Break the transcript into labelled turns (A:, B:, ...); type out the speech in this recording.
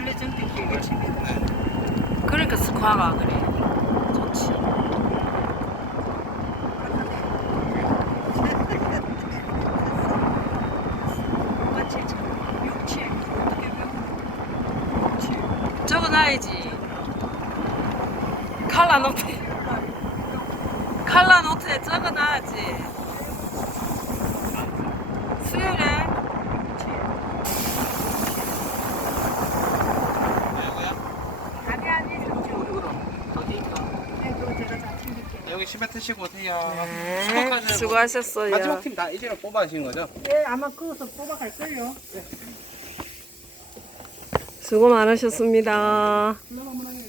A: 전때 길게 챙겨.
B: 그러니까 스쿼가 그래. 좋지. 적어놔야지. 칼라 노트에 적어놔야지. 수요일에
C: 여기 심해 트시고 오세요.
B: 네, 수고하셨어요.
C: 마지막 팀 다 이제는 뽑아주신 거죠?
A: 네, 아마 그것을 뽑아갈걸요.
B: 수고 많으셨습니다.
A: 너무너무